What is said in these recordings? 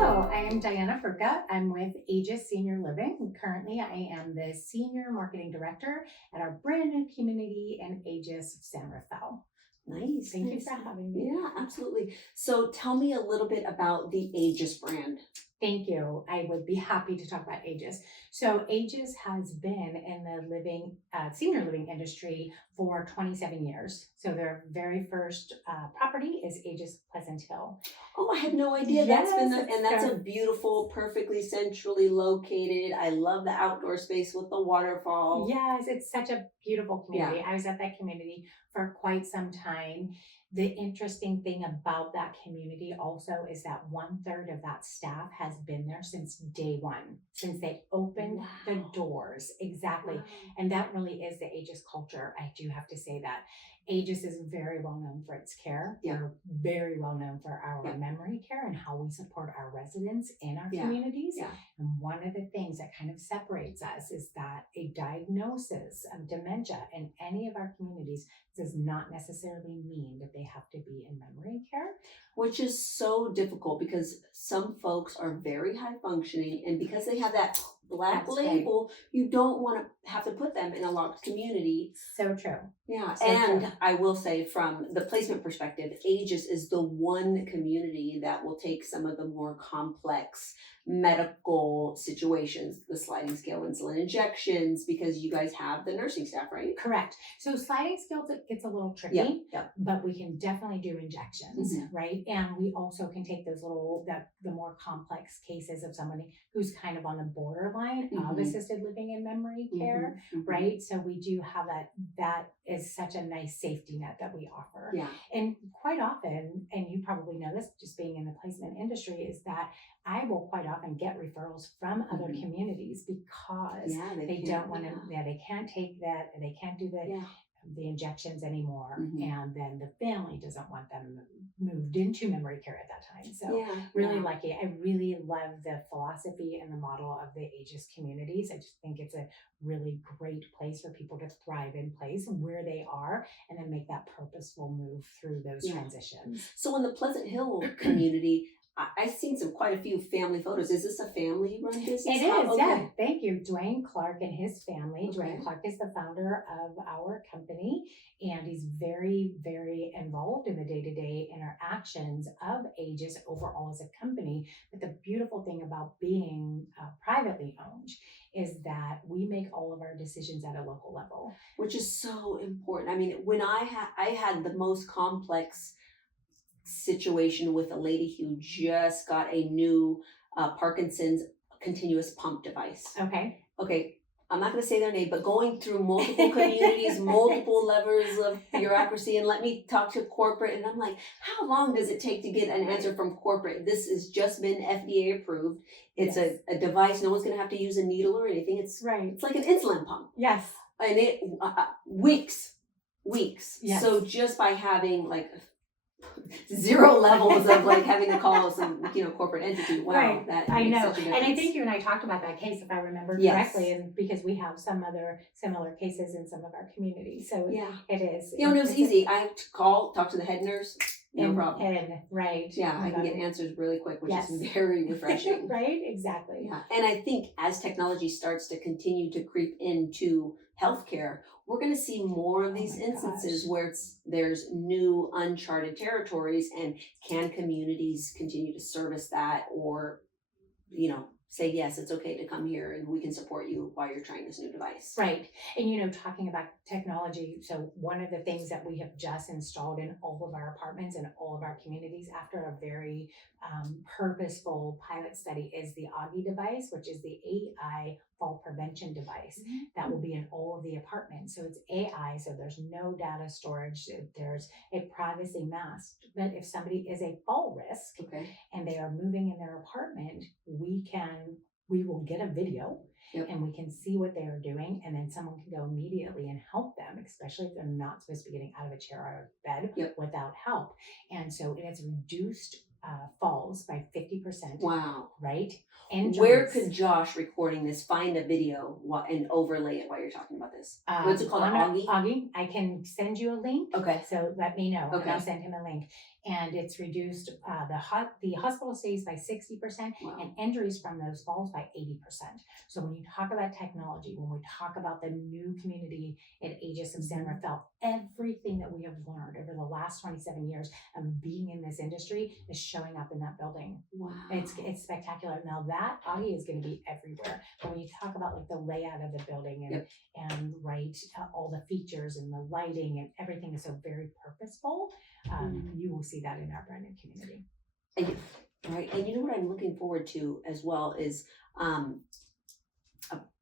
Hello, I am Diana Brucha. I'm with Aegis Senior Living. Currently, I am the Senior Marketing Director at our brand new community in Aegis, San Rafael. Nice. Thank you Nice. for having me. Yeah, absolutely. So tell me a little bit about the Aegis brand. Thank you. I would be happy to talk about Aegis. So Aegis has been in the senior living industry for 27 years. So their very first property is Aegis Pleasant Hill. Oh, I had no idea. Yes, And that's a beautiful, perfectly centrally located. I love the outdoor space with the waterfall. Yes, it's such a beautiful Yeah. community. I was at that community for quite some time. The interesting thing about that community also is that 1/3 of that staff has been there since day one, since they opened the Wow. doors. Exactly. Wow. And that really is the Aegis culture. I do have to say that. Aegis is very well known for its care. Yeah. We're very well known for our Yeah. memory care and how we support our residents in our Yeah. communities. Yeah. And one of the things that kind of separates us is that a diagnosis of dementia in any of our communities does not necessarily mean that they have to be in memory care. Which is so difficult because some folks are very high functioning, and because they have that black That's label, you don't want to have to put them in a locked community. So true. Yeah, So and true. I will say from the placement perspective, Aegis is the one community that will take some of the more complex medical situations, the sliding scale insulin injections, because you guys have the nursing staff, right? Correct. So sliding scales, it gets a little tricky, Yeah. but we can definitely do injections, Mhm. right? And we also can take those the more complex cases of somebody who's kind of on the borderline of Mhm. assisted living and memory care, Mhm. right? So we do have that. That is such a nice safety net that we offer. Yeah. And quite often, and you probably know this just being in the placement industry, is that I will quite often get referrals from other Mhm. communities because Yeah, they can't- don't want to, yeah. they can't take that, they can't do Yeah. the injections anymore. Mhm. And then the family doesn't want them moved into memory care at that time. So Yeah. really Yeah. lucky. I really love the philosophy and the model of the Aegis communities. I just think it's a really great place for people to thrive in place where they are and then make that purposeful move through those Yeah. transitions. So in the Pleasant Hill community, I've seen quite a few family photos. Is this a family run business? It is, yeah. Thank you. Dwayne Clark and his family. Okay. Dwayne Clark is the founder of our company, and he's very, very involved in the day-to-day interactions of Aegis overall as a company. But the beautiful thing about being privately owned is that we make all of our decisions at a local level. Which is so important. I mean, when I had the most complex situation with a lady who just got a new Parkinson's continuous pump device. Okay. Okay, I'm not going to say their name, but going through multiple communities, multiple levels of bureaucracy, and let me talk to corporate. And I'm like, how long does it take to get an answer from corporate? This has just been FDA approved. It's Yes. a device. No one's going to have to use a needle or anything. It's Right. It's like an insulin pump. Yes. And it weeks. Yes. So just by having like 0 levels of like having to call some corporate entity. Wow, Right. that I makes know. such a And I difference. think you and I talked about that case, if I remember Yes. correctly, and because we have some other similar cases in some of our communities. So Yeah, it is. and it was easy. I have to talk to the head nurse, no problem. And right. Yeah, I can get answers really quick, which Yes. is very refreshing. Right, exactly. Yeah, and I think as technology starts to continue to creep into healthcare, we're going to see more of these my instances gosh. where there's new uncharted territories, and can communities continue to service that, or say yes, it's okay to come here and we can support you while you're trying this new device. Right. And talking about technology, so one of the things that we have just installed in all of our apartments and all of our communities after a very purposeful pilot study is the Augie device, which is the AI fall prevention device that will be in all of the apartments. So it's AI, so there's no data storage, there's a privacy mask. But if somebody is a fall risk, Okay. and they are moving in their apartment, we will get a video. Yep. And we can see what they are doing, and then someone can go immediately and help them, especially if they're not supposed to be getting out of a chair or out of bed Yep. without help. And so it has reduced falls by 50%. Wow. Right? Where could Josh recording this find a video and overlay it while you're talking about this? What's it called? Augie? Augie. I can send you a link. Okay. So let me know. Okay. And I'll send him a link. and it's reduced the hospital stays by 60% Wow. and injuries from those falls by 80%. So when you talk about technology, when we talk about the new community at Aegis of San Rafael, everything that we have learned over the last 27 years of being in this industry is showing up in that building. Wow. It's spectacular. Now that Augie is going to be everywhere. But when you talk about like the layout of the building and right, all the features and the lighting and everything is so very purposeful, you will see that in our brand new community. And, right. And you know what I'm looking forward to as well is,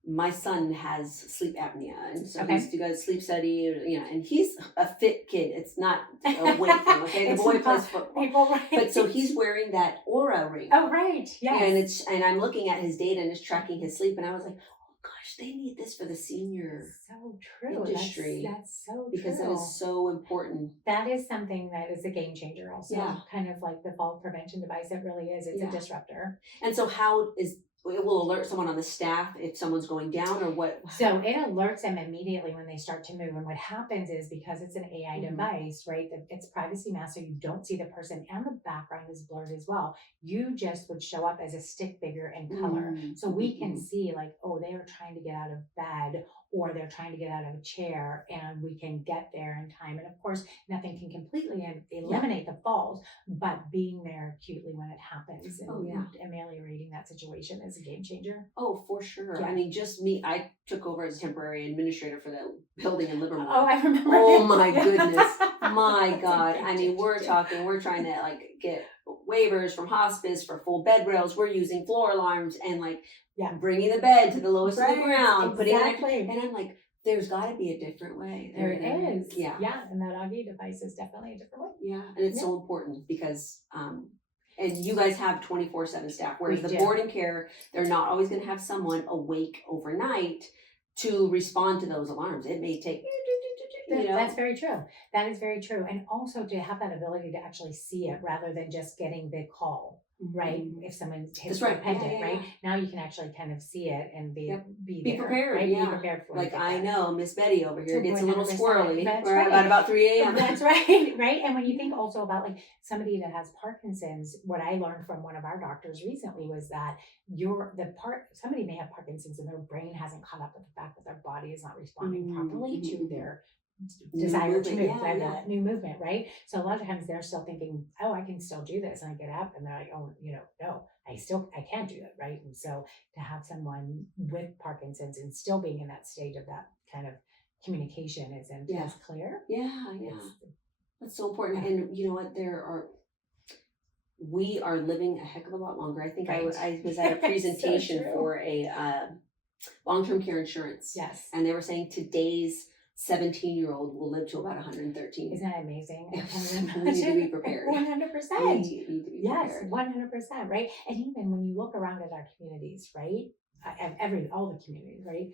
my son has sleep apnea, and so he's got a sleep study, and he's a fit kid. It's not a weight thing, okay? The boy plays football, right. But so he's wearing that Aura ring. Oh, right, yes. And I'm looking at his data and it's tracking his sleep, and I was like, oh gosh, they need this for the senior so true industry. That's so because true. it is so important. That is something that is a game changer. Also, kind of like the fall prevention device. It really is. It's a disruptor. And so, how is it will alert someone on the staff if someone's going down, or what? So it alerts them immediately when they start to move. And what happens is, because it's an AI device, right, it's privacy masked, so you don't see the person and the background is blurred as well. You just would show up as a stick figure and color. So we can see like, oh, they are trying to get out of bed, or they're trying to get out of a chair, and we can get there in time. And of course, nothing can completely eliminate the falls, but being there acutely when it happens and ameliorating that situation is a game changer. Oh, for sure. I mean, just me, I took over as a temporary administrator for the building in Livermore. Oh, I remember. Oh my goodness. My God. I mean, we're trying to like get waivers from hospice for full bed rails. We're using floor alarms and like bringing the bed to the lowest of the ground, putting it, and I'm like, there's got to be a different way. There is. Yeah. And that Augie device is definitely a different way. Yeah. And it's so important because, and you guys have 24/7 staff, whereas the do. board and care, they're not always going to have someone awake overnight to respond to those alarms. It may take, That's very true. That is very true. And also to have that ability to actually see it rather than just getting the call. Right, if someone hits the pendant, right now you can actually kind of see it and be there, prepared, right? Be prepared for like I know Miss Betty over here gets a little 100%. squirrely. That's We're right. at about 3 a.m. That's right, right. And when you think also about like somebody that has Parkinson's, what I learned from one of our doctors recently was that somebody may have Parkinson's and their brain hasn't caught up with the fact that their body is not responding properly to their desire to move, that new movement, right? So a lot of times they're still thinking, oh, I can still do this, and I get up and they're like, oh, no, I can't do it, right? And so to have someone with Parkinson's and still being in that stage of that kind of communication isn't as clear. That's so important. And you know what, we are living a heck of a lot longer. I think I was at a presentation for a long-term care insurance, and they were saying today's 17-year-old will live to about 113. Isn't that amazing? We need to be prepared. 100%. Yes, 100%, right? And even when you look around at our communities, right? All the communities, right?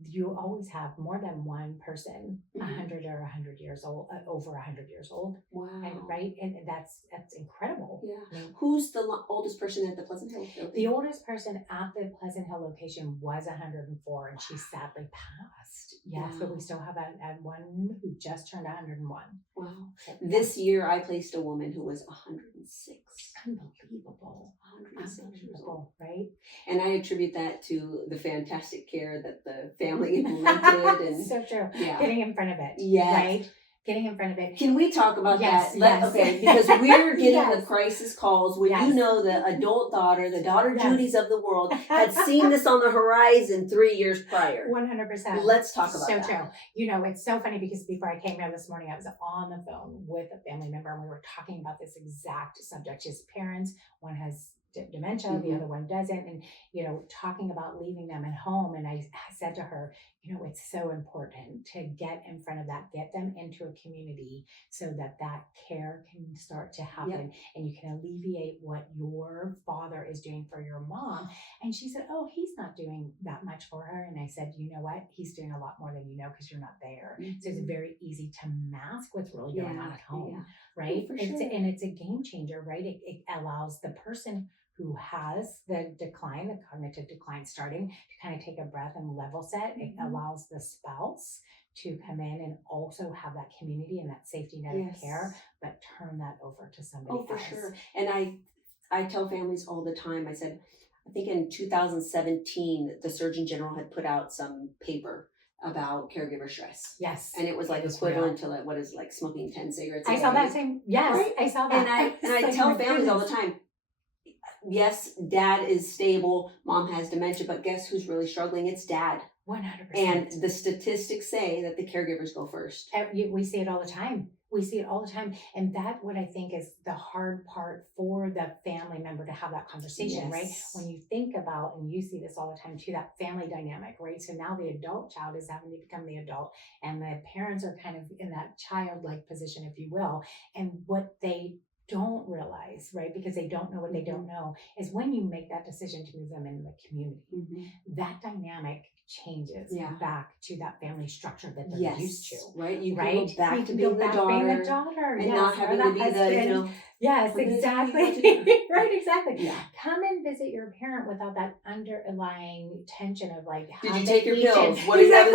You always have more than one person, 100 or 100 years old, over 100 years old. Wow. And that's incredible. Yeah. I mean, who's the oldest person at the Pleasant Hill building? The oldest person at the Pleasant Hill location was 104, and she sadly passed. Yes, but we still have one who just turned 101. Wow. So, this year I placed a woman who was 106. Unbelievable. 106 years old. Right? And I attribute that to the fantastic care that the family implemented. And so true. Yeah. Getting in front of it. Yes. Right? Getting in front of it. Can we talk about that? Yes. Okay, because we're getting the crisis calls when the adult daughter, the daughter Judy's of the world, had seen this on the horizon 3 years prior. 100%. Let's talk about that. So true. It's so funny because before I came here this morning, I was on the phone with a family member and we were talking about this exact subject. His parents, one has dementia, the other one doesn't, and talking about leaving them at home. And I said to her, it's so important to get in front of that, get them into a community so that care can start to happen and you can alleviate what your father is doing for your mom. And she said, oh, he's not doing that much for her. And I said, you know what, he's doing a lot more than you know because you're not there. So it's very easy to mask what's really going on at home, right? Oh, sure. And it's a game changer, right? It allows the person who has the cognitive decline starting to kind of take a breath and level set. It allows the spouse to come in and also have that community and that safety net of care, but turn that over to somebody For else. sure. And I tell families all the time, I said, I think in 2017, the Surgeon General had put out some paper about caregiver stress. Yes. And it was like equivalent to like, what is like smoking 10 cigarettes a day. I saw that same, yes, right? I saw that. And I tell families all the time, yes, dad is stable, mom has dementia, but guess who's really struggling? It's dad. 100%. And the statistics say that the caregivers go first. We see it all the time. We see it all the time. And that what I think is the hard part for the family member to have that conversation, right? When you think about, and you see this all the time too, that family dynamic, right? So now the adult child is having to become the adult and the parents are kind of in that childlike position, if you will. And what they don't realize, right, because they don't know what they don't know, is when you make that decision to move them in the community, that dynamic changes back to that family structure that they're used to. Right. You right? can go back you to can being go the back daughter. Being the daughter. And yes, not having to be husband. the, you know. Yes, exactly. Right, exactly. Yeah. Come and visit your parent without that underlying tension of like, did you take your pills? What is that?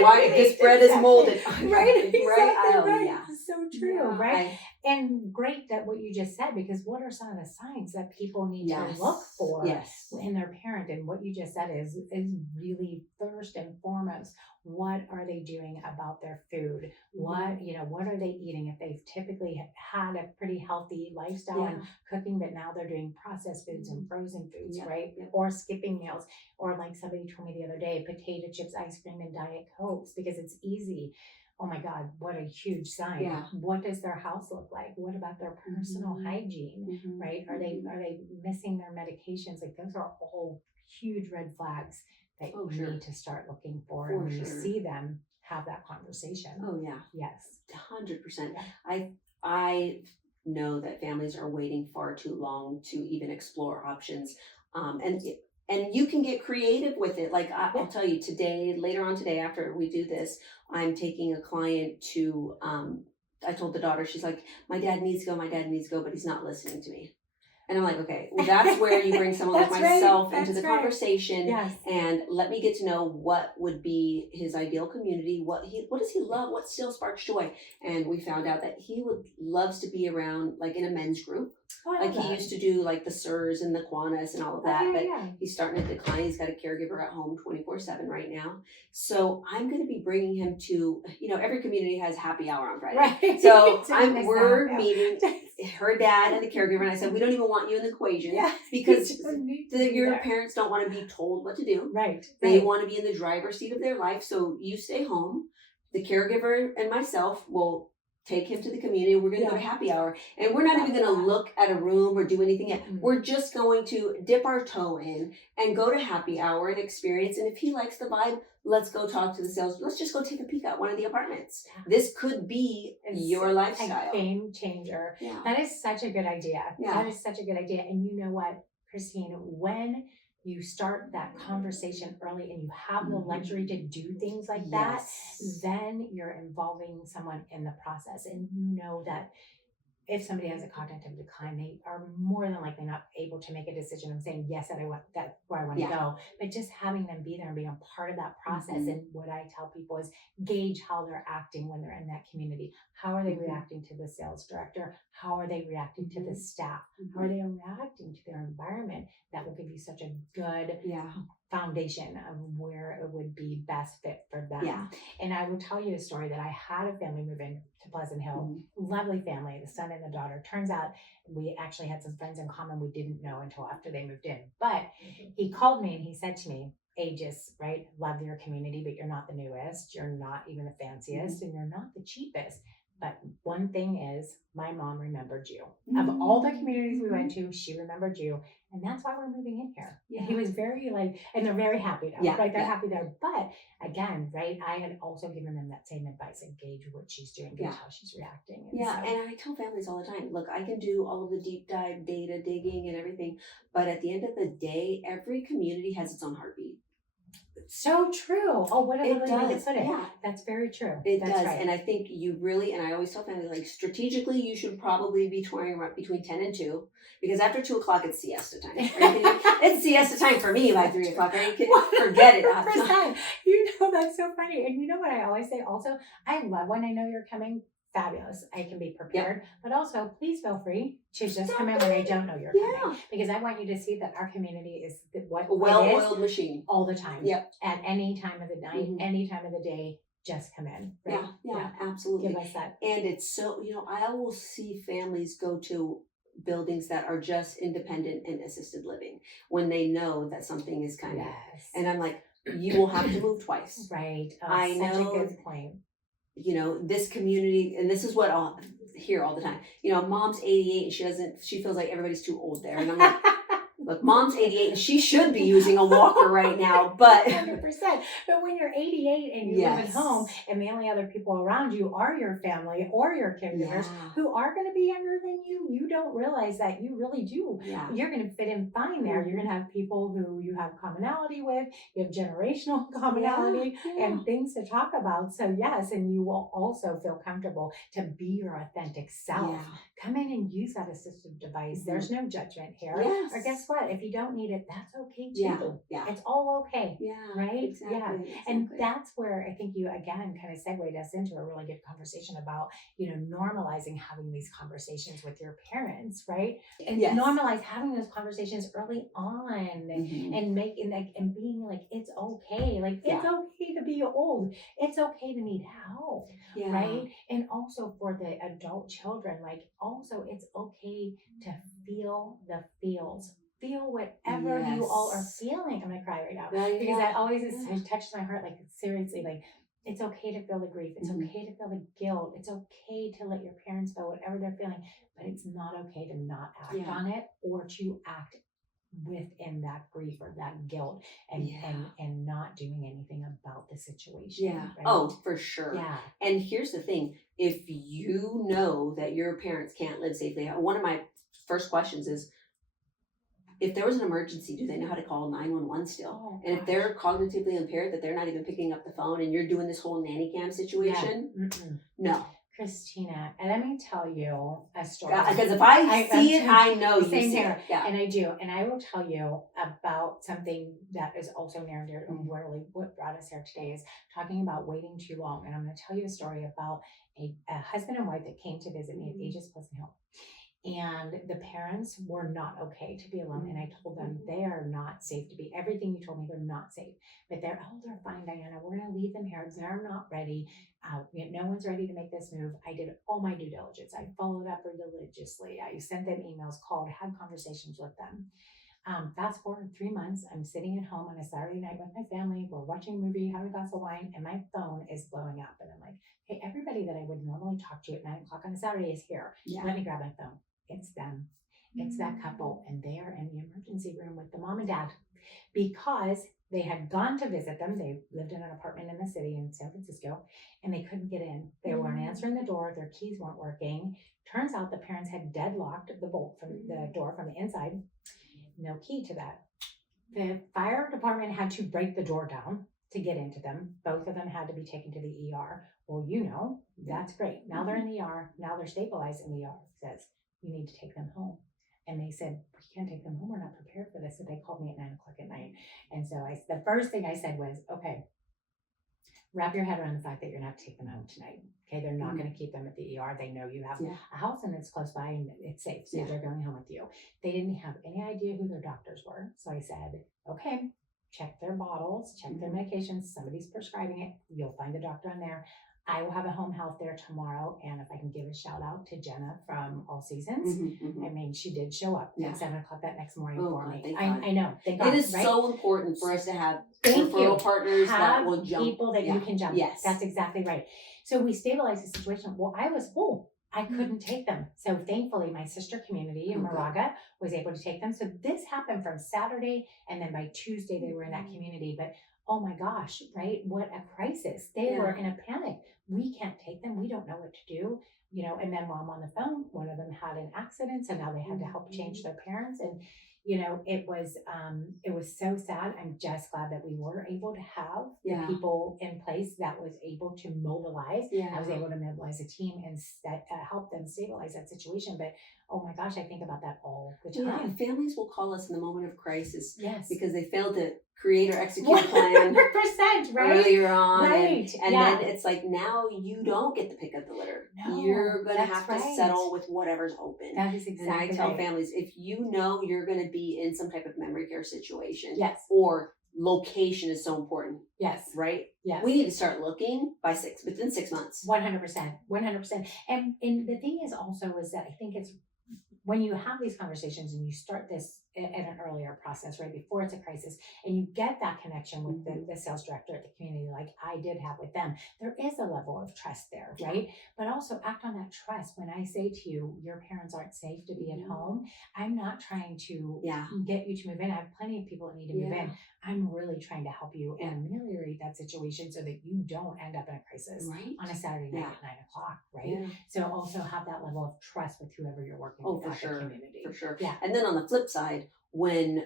Why this bread is molded? Right, exactly. Right. Yeah. So true, right? And great that what you just said, because what are some of the signs that people need to look for in their parent? And what you just said is really first and foremost, what are they doing about their food? What, what are they eating? If they've typically had a pretty healthy lifestyle and cooking, but now they're doing processed foods and frozen foods, right? Or skipping meals, or like somebody told me the other day, potato chips, ice cream, and Diet Cokes because it's easy. Oh my God, what a huge sign. Yeah. What does their house look like? What about their personal hygiene, right? Are they missing their medications? Like those are all huge red flags that you need to start looking for. And when you see them, have that conversation. Oh yeah. Yes. 100%. I know that families are waiting far too long to even explore options. And you can get creative with it. Like I'll tell you later on today, after we do this, I'm taking a client to, I told the daughter, she's like, my dad needs to go, but he's not listening to me. And I'm like, okay, well, that's where you bring someone like myself into the conversation and let me get to know what would be his ideal community. What does he love? What still sparks joy? And we found out that he loves to be around like in a men's group. He used to do like the SIRS and the Kiwanis and all of that, but he's starting to decline. He's got a caregiver at home 24/7 right now. So I'm going to be bringing him to, every community has happy hour on Friday. Right. So we're meeting her dad and the caregiver, and I said, we don't even want you in the equation because your parents don't want to be told what to do. Right. They want to be in the driver's seat of their life. So you stay home. The caregiver and myself will take him to the community. We're going to go to happy hour, and we're not even going to look at a room or do anything yet. We're just going to dip our toe in and go to happy hour and experience. And if he likes the vibe, let's go talk to the sales. Let's just go take a peek at one of the apartments. This could be your lifestyle. A game changer. Yeah. That is such a good idea. Yeah. That is such a good idea. And you know what, Christine, when you start that conversation early and you have the luxury to do things like that, then you're involving someone in the process. And you know that if somebody has a cognitive decline, they are more than likely not able to make a decision of saying, yes, that's where I want to go. But just having them be there and being a part of that process. And what I tell people is gauge how they're acting when they're in that community. How are they reacting to the sales director? How are they reacting to the staff? How are they reacting to their environment? That will give you such a good foundation of where it would be best fit for them. Yeah. And I will tell you a story that I had a family move in to Pleasant Hill. Lovely family, the son and the daughter. Turns out we actually had some friends in common we didn't know until after they moved in. But he called me and he said to me, Aegis, right? Love your community, but you're not the newest. You're not even the fanciest and you're not the cheapest. But one thing is, my mom remembered you. Of all the communities we went to, she remembered you. And that's why we're moving in here. And he was very and they're very happy now, right? They're happy there. But again, right, I had also given them that same advice and gauge what she's doing, gauge how she's reacting. And and I tell families all the time, look, I can do all of the deep dive data digging and everything, but at the end of the day, every community has its own heartbeat. So true. Oh, what a It lovely way to does, put it. yeah. That's very true. It That's does, right. and I think you really, and I always tell families, like, strategically, you should probably be touring around between 10 and 2, because after 2 o'clock, it's siesta time. Are you kidding me? It's siesta time for me by 3 o'clock. Are you kidding? Forget it. 100%. You know, that's so funny. And you know what I always say also? I love when I know you're coming. Fabulous. I can be prepared. But also, please feel free to just come in when I don't know you're coming. Because I want you to see that our community is what A well-oiled machine. All the time. Yep. At any time of the night, any time of the day, just come in. Right? Yeah, absolutely. Give us that. And it's so, I will see families go to buildings that are just independent and assisted living when they know that something is kind of, and I'm like, you will have to move twice. Right. I such know. a good point. This community, and this is what I'll hear all the time. Mom's 88 and she feels like everybody's too old there. And I'm like, look, Mom's 88 and she should be using a walker right now, but 100%. But when you're 88 and you live at home and the only other people around you are your family or your caregivers who are going to be younger than you, you don't realize that you really do. You're going to fit in fine there. You're going to have people who you have commonality with, you have generational commonality and things to talk about. So yes, and you will also feel comfortable to be your authentic self. Come in and use that assistive device. There's no judgment here. Or guess what? If you don't need it, that's okay too. It's all okay. Right? Exactly. And that's where I think you again kind of segued us into a really good conversation about, normalizing having these conversations with your parents, right? And normalize having those conversations early on and making and being like, it's okay. Like it's okay to be old. It's okay to need help. Right. And also for the adult children, like also it's okay to feel the feels. Feel whatever you all are feeling. I'm gonna cry right now because that always it touches my heart. Like seriously, like it's okay to feel the grief. It's okay to feel the guilt. It's okay to let your parents feel whatever they're feeling, but it's not okay to not act on it or to act within that grief or that guilt and not doing anything about the situation. Right? Oh, for sure. And here's the thing, if you know that your parents can't live safely, one of my first questions is, if there was an emergency, do they know how to call 911 still? And if they're cognitively impaired, that they're not even picking up the phone and you're doing this whole nanny cam situation? No. Christina, and let me tell you a story. Because if I see it, I know you see it. And I do. And I will tell you about something that is also near and dear and really what brought us here today is talking about waiting too long. And I'm going to tell you a story about a husband and wife that came to visit me at Aegis Pleasant Hill. And the parents were not okay to be alone. And I told them they are not safe to be. Everything you told me, they're not safe. But they're fine, Diana. We're going to leave them here. They're not ready. No one's ready to make this move. I did all my due diligence. I followed up religiously. I sent them emails, called, had conversations with them. Fast forward 3 months, I'm sitting at home on a Saturday night with my family. We're watching a movie, having a glass of wine, and my phone is blowing up. And I'm like, hey, everybody that I would normally talk to at 9 o'clock on a Saturday is here. Let me grab my phone. It's them. It's that couple. And they are in the emergency room with the mom and dad because they had gone to visit them. They lived in an apartment in the city in San Francisco and they couldn't get in. They weren't answering the door. Their keys weren't working. Turns out the parents had deadlocked the bolt from the door from the inside. No key to that. The fire department had to break the door down to get into them. Both of them had to be taken to the ER. Well, that's great. Now they're in the ER. Now they're stabilized and the ER says, you need to take them home. And they said, we can't take them home. We're not prepared for this. So they called me at 9 o'clock at night. And so the first thing I said was, okay, wrap your head around the fact that you're not to take them home tonight. Okay. They're not going to keep them at the ER. They know you have a house and it's close by and it's safe. So they're going home with you. They didn't have any idea who their doctors were. So I said, okay, check their bottles, check their medications. Somebody's prescribing it. You'll find the doctor on there. I will have a home health there tomorrow. And if I can give a shout out to Jenna from All Seasons, I mean, she did show up at 7 o'clock that next morning for me. I know. Thank God, it is so important for us to have referral partners that will jump. People that you can jump. Yes. That's exactly right. So we stabilized the situation. Well, I was full. I couldn't take them. So thankfully, my sister community in Moraga was able to take them. So this happened from Saturday. And then by Tuesday, they were in that community. But oh my gosh, right? What a crisis. They were in a panic. We can't take them. We don't know what to do. And then while I'm on the phone, one of them had an accident. So now they had to help change their parents. And, it was so sad. I'm just glad that we were able to have the Yeah. people in place that was able to mobilize. I was Yeah. able to mobilize a team and help them stabilize that situation. But oh my gosh, I think about that all the Yeah, time. families will call us in the moment of crisis Yes. because they failed to create or execute a plan 100%, right? earlier on. Right. And Yeah. then it's like now you don't get the pick of the litter. No, You're going to that's have to right. settle with whatever's open. That is And exactly I tell right. families, if you know you're going to be in some type of memory care situation, Yes. or location is so important, Yes. right? Yes. We need to start looking within 6 months. 100%. 100%. And the thing is also is that I think it's when you have these conversations and you start this at an earlier process, right, before it's a crisis, and you get that connection with the sales director at the community, like I did have with them, there is a level of trust there, right? But also act on that trust. When I say to you, your parents aren't safe to be at home, I'm not trying to get you to move in. I have plenty of people that need to move in. I'm really trying to help you and ameliorate that situation so that you don't end up in a crisis on a Saturday night at 9:00, right? Yeah. So also have that level of trust with whoever you're working with at the community. For sure. Yeah. And then on the flip side, when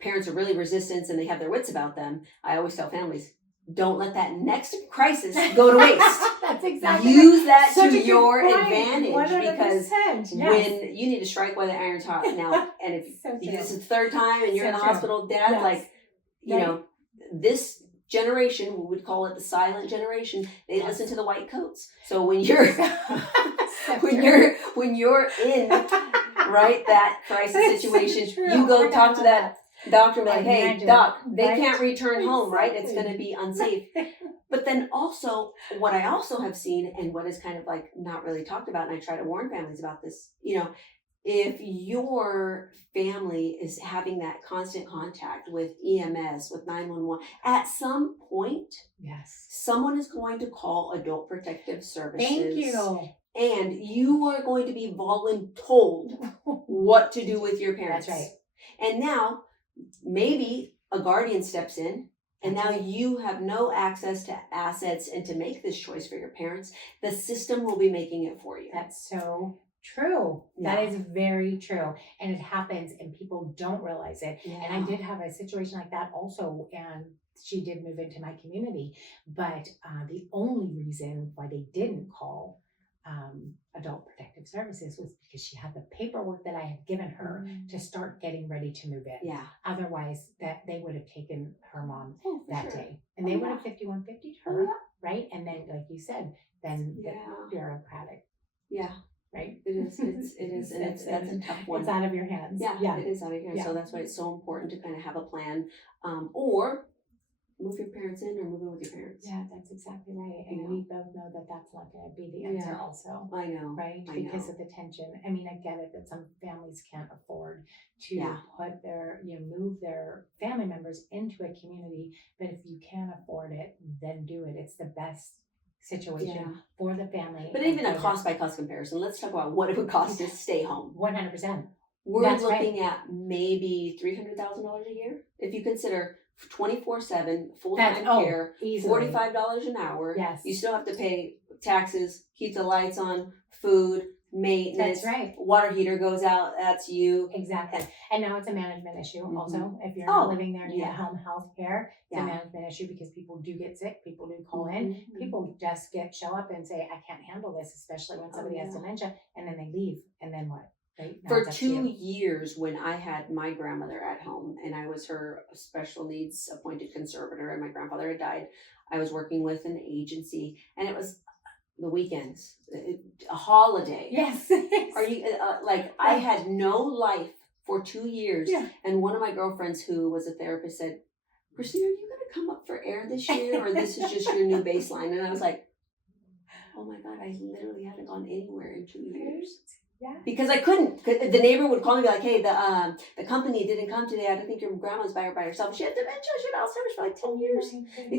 parents are really resistant and they have their wits about them, I always tell families, don't let that next crisis go to waste. That's exactly Use that Such to a good your point. advantage 100%. because Yes. when you need to strike while the iron's hot now, and if So this is the third time and you're in the hospital, Dad, Yes. you know, this generation, we would call it the silent generation, they listen to the white coats. So when you're when you're in that crisis situation, you go talk to that doctor and be like, hey, doc, they can't return home, right? It's going to be unsafe. But then also, what I also have seen and what is kind of like not really talked about, and I try to warn families about this, if your family is having that constant contact with EMS, with 911, at some point, someone is going to call Adult Protective Services. Thank you. And you are going to be voluntold what to do with your parents. That's right. And now, maybe a guardian steps in, and now you have no access to assets and to make this choice for your parents. The system will be making it for you. That's so true. Yeah. That is very true. And it happens and people don't realize it. Yeah. And I did have a situation like that also. And she did move into my community. But the only reason why they didn't call Adult Protective Services was because she had the paperwork that I had given her to start getting ready to move in. Yeah. Otherwise, that they would have taken her mom that day, and they would have 5150'd her, right? And then, like you said, then the bureaucratic. Yeah. Right. It is. And that's a tough one. It's out of your hands. Yeah. It is out of your hands. Yeah. So that's why it's so important to kind of have a plan, or move your parents in or move in with your parents. Yeah, that's exactly right. And we both know that that's not going to be the answer also. I know. Right? Because of the tension. I mean, I get it that some families can't afford to put move their family members into a community. But if you can afford it, then do it. It's the best situation for the family. But even a cost by cost comparison, let's talk about what it would cost to stay home. 100%. We're looking at maybe $300,000 a year. If you consider 24/7 full-time care, easily. $45 an hour. Yes. You still have to pay taxes, keep the lights on, food, maintenance. That's right. Water heater goes out, that's you. Exactly. And now it's a management issue also. If you're not living there and you get home health care, it's a management issue because people do get sick, people do call in, people just show up and say, I can't handle this, especially when somebody has dementia, and then they leave, and then what? Right? For 2 years, when I had my grandmother at home and I was her special needs appointed conservator and my grandfather had died, I was working with an agency, and it was the weekends, a holiday. Yes. Are you I had no life for 2 years. Yeah. And one of my girlfriends who was a therapist said, Christina, are you going to come up for air this year, or this is just your new baseline? And I was like, oh my God, I literally haven't gone anywhere in 2 years. Yeah. Because I couldn't. The neighbor would call me and be like, hey, the company didn't come today. I don't think your grandma's by herself. She had dementia. She had Alzheimer's for like 10 years.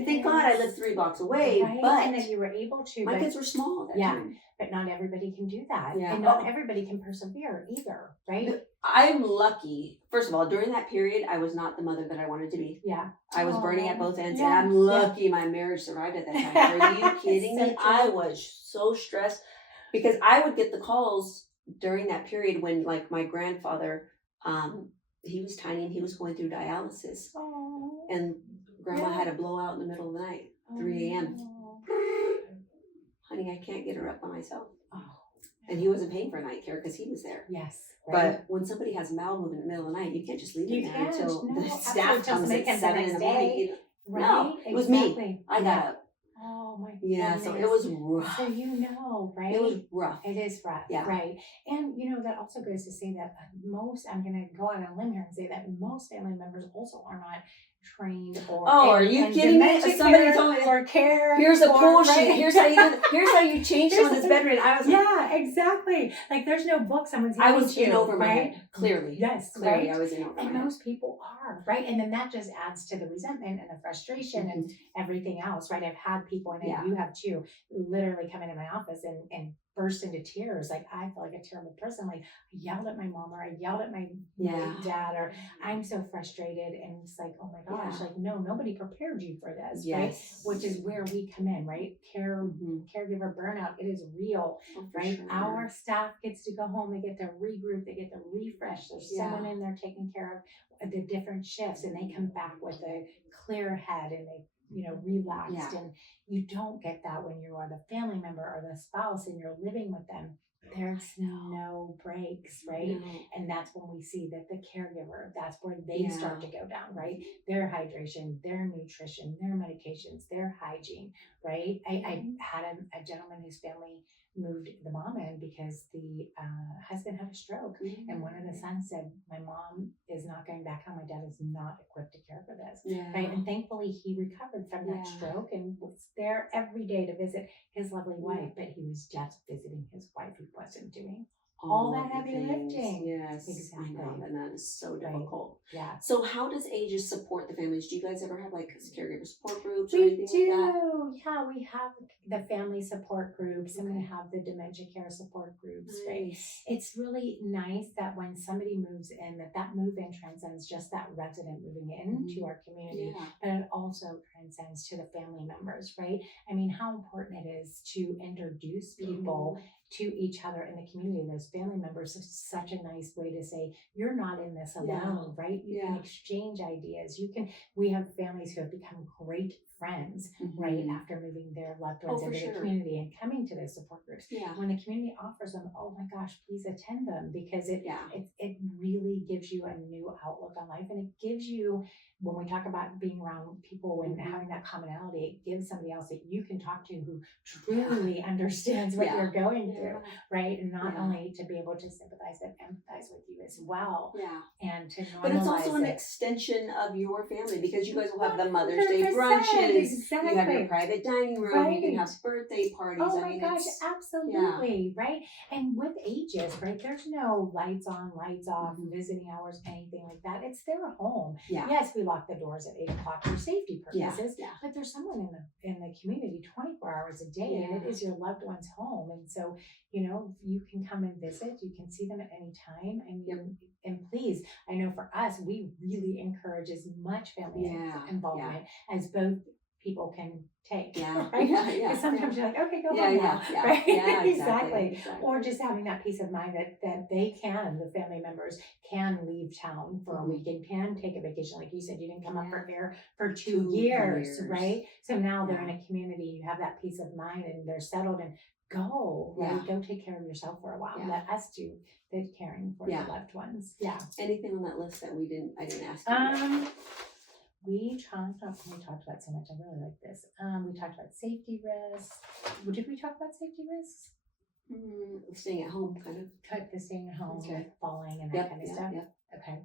Thank God I lived 3 blocks away. Right? But and then you were able to. My kids were small at that time. But not everybody can do that. Yeah. And not everybody can persevere either, right? I'm lucky. First of all, during that period, I was not the mother that I wanted to be. Yeah. I was burning at both ends, and I'm lucky my marriage survived at that time. Are you kidding me? I was so stressed because I would get the calls during that period when, like, my grandfather he was tiny and he was going through dialysis, Oh. and grandma Yeah. had a blowout in the middle of the night, 3 a.m. Oh. Honey, I can't get her up by myself. Oh. And he wasn't paying for night care because he was there. Yes. Right. But when somebody has bowel movement in the middle of the night, you can't just leave You it there can't, until no, the absolutely, staff till comes somebody at comes the 7 in next the morning. day. No, Right? it was me. Exactly. I got up. Oh my Yeah, so it goodness. was rough. So you know, right? It was rough. It is rough, Yeah. right? And you know that also goes to say that most, I'm going to go on a limb here and say that most family members also are not trained or Are you kidding me? Somebody told me or care. Here's a pull sheet. Right? Here's how you change someone that's bedridden. I was like, yeah, exactly. Like there's no book someone's I was handing in you, over my right? head. Clearly. Yes, Clearly, right? I was in over my And head. most people are, right? And then that just adds to the resentment and the frustration and everything else, right? I've had people, and Yeah. you have too, literally come into my office and burst into tears. Like, I feel like a terrible person. Like, I yelled at my mom, or I yelled at my dad, or I'm so frustrated. And it's like, oh my gosh, like, no, nobody prepared you for this, right? Which is where we come in, right? Caregiver burnout, it is real, right? Sure. Our staff gets to go home, they get to regroup, they get to refresh. There's someone in there taking care of the different shifts, and they come back with a clear head, and they relaxed. And you don't get that when you are the family member or the spouse and you're living with them. There's no breaks, right? No. And that's when we see that the caregiver, that's where they start to go down, right? Their hydration, their nutrition, their medications, their hygiene, right? I had a gentleman whose family moved the mom in because the husband had a stroke. And one of the sons said, my mom is not going back home. My dad is not equipped to care for this. Right. And thankfully he recovered from that stroke and was there every day to visit his lovely wife, but he was just visiting his wife. He wasn't doing all that heavy lifting. Yes, exactly. And that is so difficult. Yeah. So how does Aegis support the families? Do you guys ever have like caregiver support groups or We anything do. like that? Yeah, we have the family support groups, and we have the dementia care support groups. Nice. Right. It's really nice that when somebody moves in, that move in transcends just that resident moving into our community, but it also transcends to the family members. Right. I mean, how important it is to introduce people to each other in the community. Those family members is such a nice way to say, you're not in this alone, right? You can exchange ideas. We have families who have become great friends, right, after moving their loved ones into the community and coming to those support groups. When the community offers them, oh my gosh, please attend them, because it really gives you a new outlook on life, and it gives you, when we talk about being around people and having that commonality, it gives somebody else that you can talk to who truly understands what you're going through, right? And not only to be able to sympathize, but empathize with you as well. And to normalize. But it's also an extension of your family, because you guys will have the Mother's Day brunches. Exactly. You have your private dining room. You can have birthday parties. Oh my gosh, absolutely, right? And with Aegis, right, there's no lights on, lights off, visiting hours, anything like that. It's their home. Yes, we lock the doors at 8:00 for safety purposes, but there's someone in the community 24 hours a day, and it is your loved one's home. And so, you can come and visit. You can see them at any time, and please, I know for us, we really encourage as much family involvement as both people can take. Right? Because sometimes you're like, okay, go home now. Right? Exactly. Or just having that peace of mind that the family members can leave town for a week and can take a vacation. Like you said, you didn't come up for air for 2 years, right? So now they're in a community, you have that peace of mind, and they're settled, and go, right? Go take care of yourself for a while. Let us do the caring for the loved ones. Anything on that list that I didn't ask you? We talked about so much. I really like this. We talked about safety risks. Did we talk about safety risks? Staying at home, kind of. The staying at home, falling, and that kind of stuff. Okay.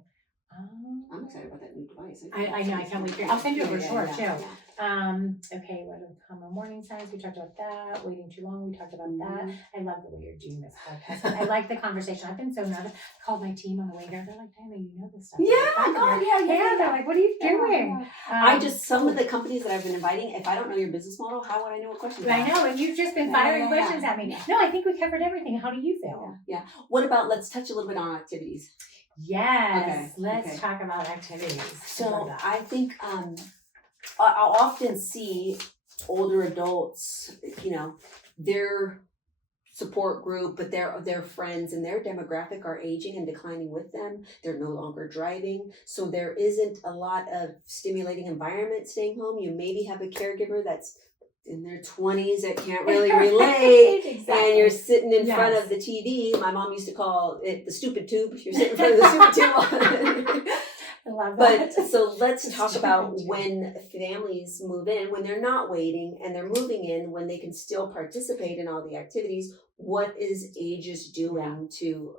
I'm excited about that new device. I know. I can't wait. I'll send you a brochure too. Okay. What are common warning signs? We talked about that. Waiting too long. We talked about that. I love the way you're doing this podcast. I like the conversation. I've been so nervous. I called my team on the way here. They're like, Diana, you know this stuff. They're like, what are you doing? Some of the companies that I've been inviting, if I don't know your business model, how would I know what questions to ask? I know, and you've just been firing questions at me. No, I think we covered everything. How do you feel? What about, let's touch a little bit on activities. Yes, let's talk about activities. So I think I'll often see older adults, they're support group, but their friends and their demographic are aging and declining with them. They're no longer driving, so there isn't a lot of stimulating environment staying home. You maybe have a caregiver that's in their 20s that can't really relate. Exactly. And you're sitting in front Yes. of the TV. My mom used to call it the stupid tube. You're sitting in front of the stupid tube. I love But that. so let's The talk stupid about tube. when families move in, when they're not waiting and they're moving in, when they can still participate in all the activities. What is Aegis doing to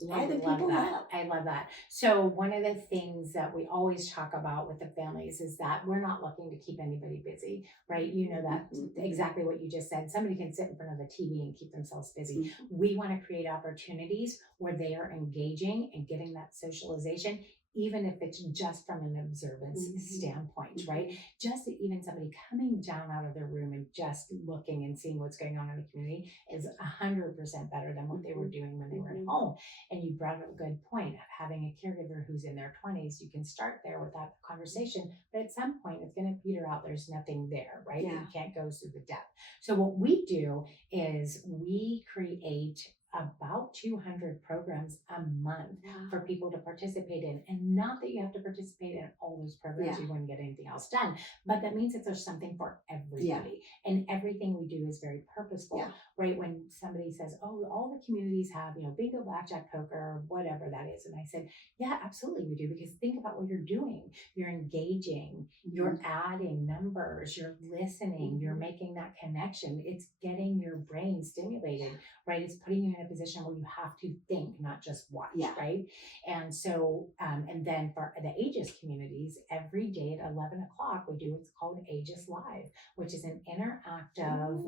liven people up? I love that. So one of the things that we always talk about with the families is that we're not looking to keep anybody busy, right? You know that exactly what you just said. Somebody can sit in front of the TV and keep themselves busy. We want to create opportunities where they are engaging and getting that socialization, even if it's just from an observance standpoint, right? Just even somebody coming down out of their room and just looking and seeing what's going on in the community is 100% better than what they were doing when they were at home. And you brought up a good point of having a caregiver who's in their 20s. You can start there with that conversation, but at some point it's going to peter out. There's nothing there, right? Yeah. You can't go through the depth. So what we do is we create about 200 programs a month for people to participate in. And not that you have to participate in all those programs, you wouldn't get anything else done, but that means that there's something for everybody. And everything we do is very purposeful, right? When somebody says, oh, all the communities have, bingo, blackjack, poker, whatever that is. And I said, yeah, absolutely we do, because think about what you're doing. You're engaging, you're adding numbers, you're listening, you're making that connection. It's getting your brain stimulated, right? It's putting you in a position where you have to think, not just watch, right? And so, and then for the Aegis communities, every day at 11 o'clock, we do what's called Aegis Live, which is an interactive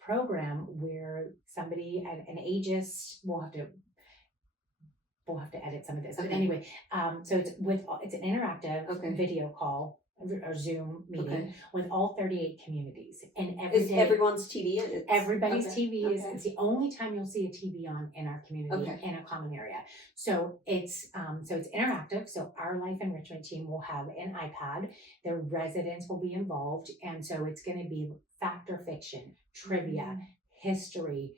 program where somebody, an Aegis, we'll have to edit some of this, but anyway, so it's an interactive video call or Zoom meeting with all 38 communities, and everyone's TV. Everybody's TV is. It's the only time you'll see a TV on in our community in a common area. So it's interactive. So our life enrichment team will have an iPad. The residents will be involved, and so it's going to be fact or fiction, trivia, history.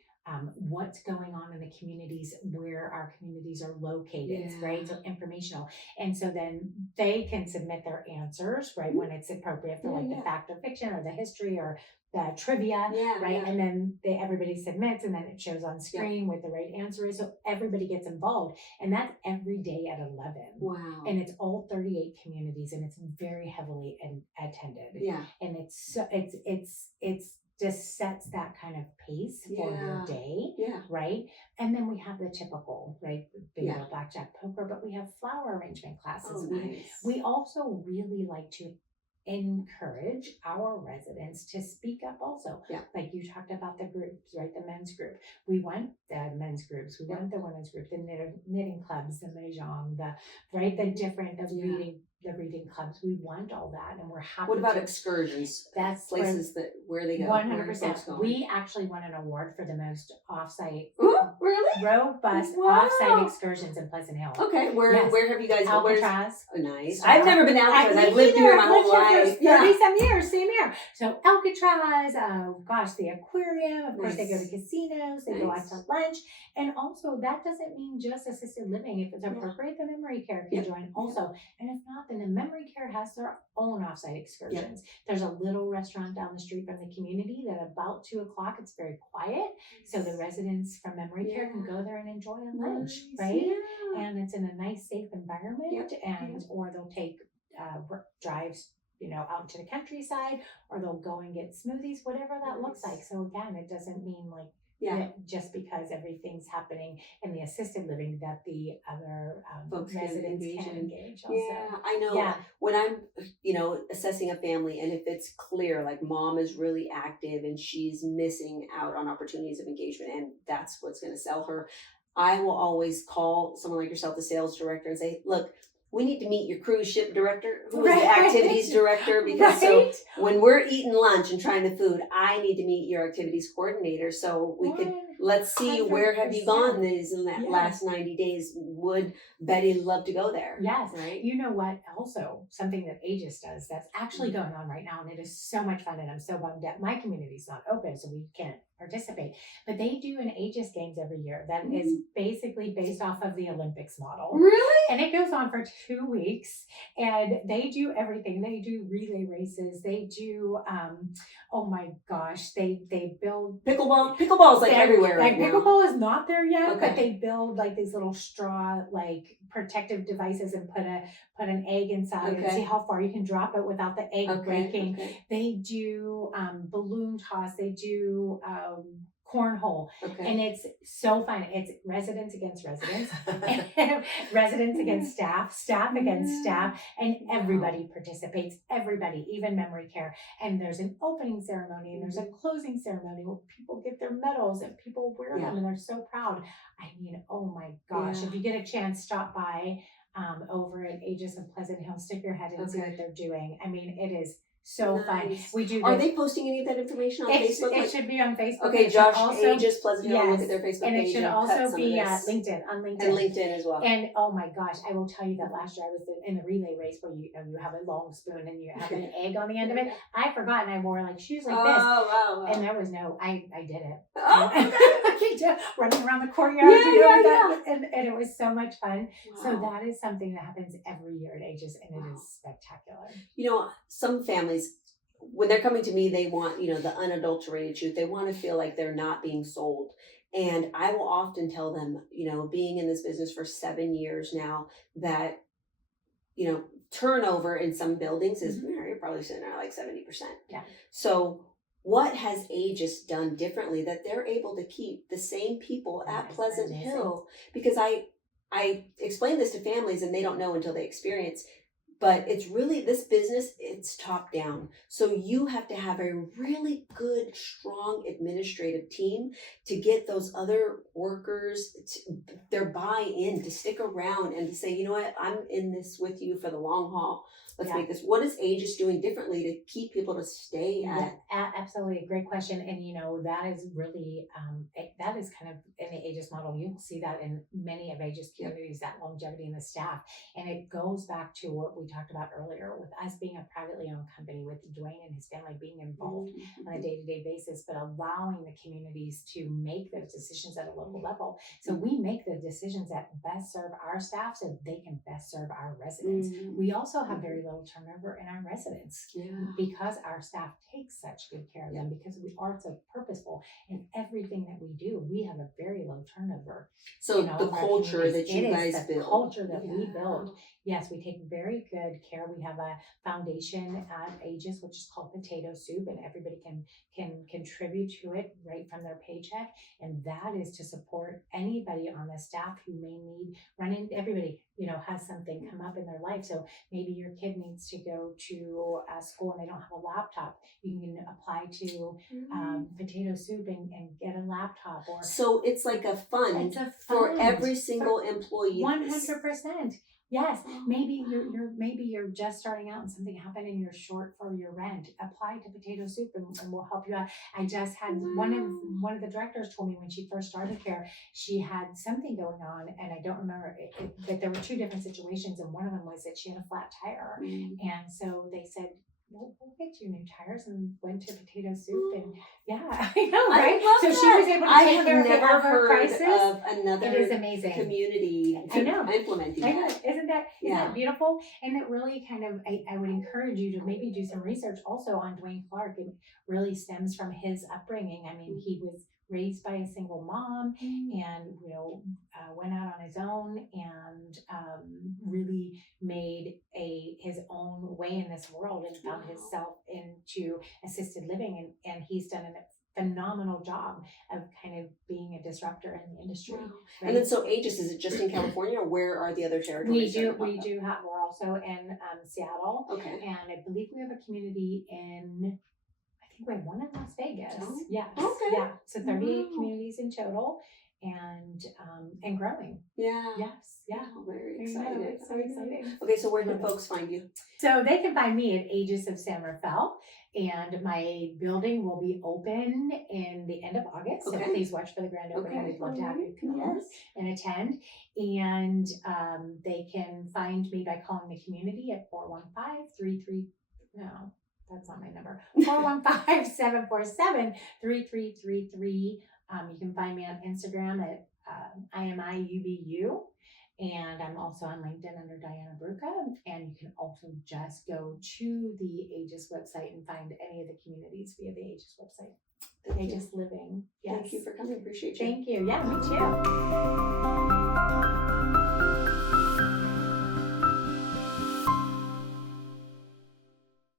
What's going on in the communities where our communities are located, right? So informational. And so then they can submit their answers, right, when it's appropriate for the fact or fiction or the history or the trivia, right? And then everybody submits, and then it shows on screen what the right answer is. So everybody gets involved, and that's every day at 11. Wow. And it's all 38 communities, and it's very heavily attended. Yeah. And it's just sets that kind of pace for your day, right? And then we have the typical, right, bingo, blackjack, poker, but we have flower arrangement classes. We also really like to encourage our residents to speak up also. Like you talked about the groups, right? The men's group. We want the men's groups. We want the women's group, the knitting clubs, the mahjong, the reading clubs. We want all that, and we're happy. What about excursions? That's places where they go. 100%. We actually won an award for the most offsite, really robust offsite excursions in Pleasant Hill. Okay, where have you guys? Alcatraz. Oh, nice. I've never been to Alcatraz. I've lived here my whole life. 30-some years, same here. So Alcatraz, the aquarium. Of course, they go to casinos. They go out to lunch, and also that doesn't mean just assisted living. If it's appropriate, the memory care can join also, and if not, then the memory care has their own offsite excursions. There's a little restaurant down the street from the community that about 2:00, it's very quiet. So the residents from memory care can go there and enjoy a lunch, right? And it's in a nice, safe environment, or they'll take drives, out to the countryside, or they'll go and get smoothies, whatever that looks like. So again, it doesn't mean that just because everything's happening in the assisted living that the other residents can engage also. Yeah, I know. When I'm, assessing a family, and if it's clear, like mom is really active and she's missing out on opportunities of engagement, and that's what's going to sell her, I will always call someone like yourself, the sales director, and say, look, we need to meet your cruise ship director, who is the activities director, because so when we're eating lunch and trying the food, I need to meet your activities coordinator so we could let's see, where have you 100%. gone in that Yes. last 90 days? Would Betty love to go there? Yes. Right? You know what? Also, something that Aegis does that's actually going on right now, and it is so much fun. And I'm so bummed that my community's not open, so we can't participate. But they do an Aegis Games every year that is basically based off of the Olympics model. Really? And it goes on for 2 weeks, and they do everything. They do relay races. They do, oh my gosh, they build Pickleball? Pickleball's like everywhere right now. Pickleball is not there yet, Okay. but they build like these little straw like protective devices and put an egg inside and see how far you can drop it without the egg breaking. Okay. They do balloon toss. They do cornhole, and it's so fun. It's residents against residents, residents against staff, staff against staff, and everybody participates. Everybody, even memory care. And there's an opening ceremony and there's a closing ceremony where people get their medals and people wear them and they're so proud. I mean, oh my gosh! If you get a chance, stop by over at Aegis of Pleasant Hill. Stick your head and see what they're doing. I mean, it is so fun. We do. Are they posting any of that information on Facebook? It should be on Facebook. Okay, Josh Aegis Pleasant Hill. Look at their Facebook and page. It should also be LinkedIn. On LinkedIn. And LinkedIn as well. And oh my gosh, I will tell you that last year I was in the relay race where you have a long spoon and you have an egg on the end of it. I forgot and I wore like shoes like this. Wow. And there was no, I did it. Oh, running around the courtyard. And it was so much fun. Wow. So that is something that happens every year at Aegis, and it is spectacular. You know, some families, when they're coming to me, they want, the unadulterated truth. They want to feel like they're not being sold. And I will often tell them, being in this business for 7 years now, that, turnover in some buildings is, you're probably sitting at like 70%. Yeah. So what has Aegis done differently that they're able to keep the same people at Pleasant Hill? Because I explain this to families and they don't know until they experience. But it's really, this business, it's top down. So you have to have a really good, strong administrative team to get those other workers, their buy-in, to stick around and to say, you know what, I'm in this with you for the long haul. Let's make this. What is Aegis doing differently to keep people to stay at? Absolutely. Great question. And, that is really, that is kind of in the Aegis model. You'll see that in many of Aegis communities, that longevity in the staff. And it goes back to what we talked about earlier with us being a privately owned company, with Dwayne and his family being involved on a day-to-day basis, but allowing the communities to make those decisions at a local level. So we make the decisions that best serve our staff so they can best serve our residents. We also have very little turnover in our residents because our staff takes such good care of them, because we are so purposeful in everything that we do. We have a very low turnover. So the culture that you guys build. The culture that we build. Yes, we take very good care. We have a foundation at Aegis, which is called Potato Soup, and everybody can contribute to it right from their paycheck. And that is to support anybody on the staff who may need everybody, has something come up in their life. So maybe your kid needs to go to school and they don't have a laptop. You can apply to Potato Soup and get a laptop. Or so it's like a fund for every single employee. 100%. Yes, maybe you're just starting out and something happened and you're short for your rent. Apply to Potato Soup and we'll help you out. I just had one of the directors told me when she first started here, she had something going on, and I don't remember it, but there were 2 different situations, and one of them was that she had a flat tire, and so they said, we'll get you new tires, and went to Potato Soup, and I know, right? I love so she was able to take care of her crisis. Of another it is amazing community implementing I know. that. Isn't that beautiful? And it really kind of, I would encourage you to maybe do some research also on Dwayne Clark. It really stems from his upbringing. I mean, he was raised by a single mom and went out on his own and really made his own way in this world and found himself into assisted living, and he's done a phenomenal job of kind of being a disruptor in the industry. Right? And then so Aegis, is it just in California, or where are the other territories? We're also in Seattle, and I believe we have a community in, we have one in Las Vegas. So 38 communities in total. and growing. Yeah. Yes, yeah. Oh, very I know, excited. it's so exciting. Okay, so where can Love it. folks find you? So they can find me at Aegis of San Rafael, and my building will be open in the end of August. So Okay. please watch for the grand opening. Okay. We'd love to have you come Yes. and attend. And they can find me by calling the community at 415-33. No, that's not my number. 415-747-3333. You can find me on Instagram at IMIUBU. And I'm also on LinkedIn under Diana Brucha. And you can also just go to the Aegis website and find any of the communities via the Aegis website. Thank you. Aegis Living. Yes. Thank you for coming. Appreciate you. Thank you. Yeah, me too.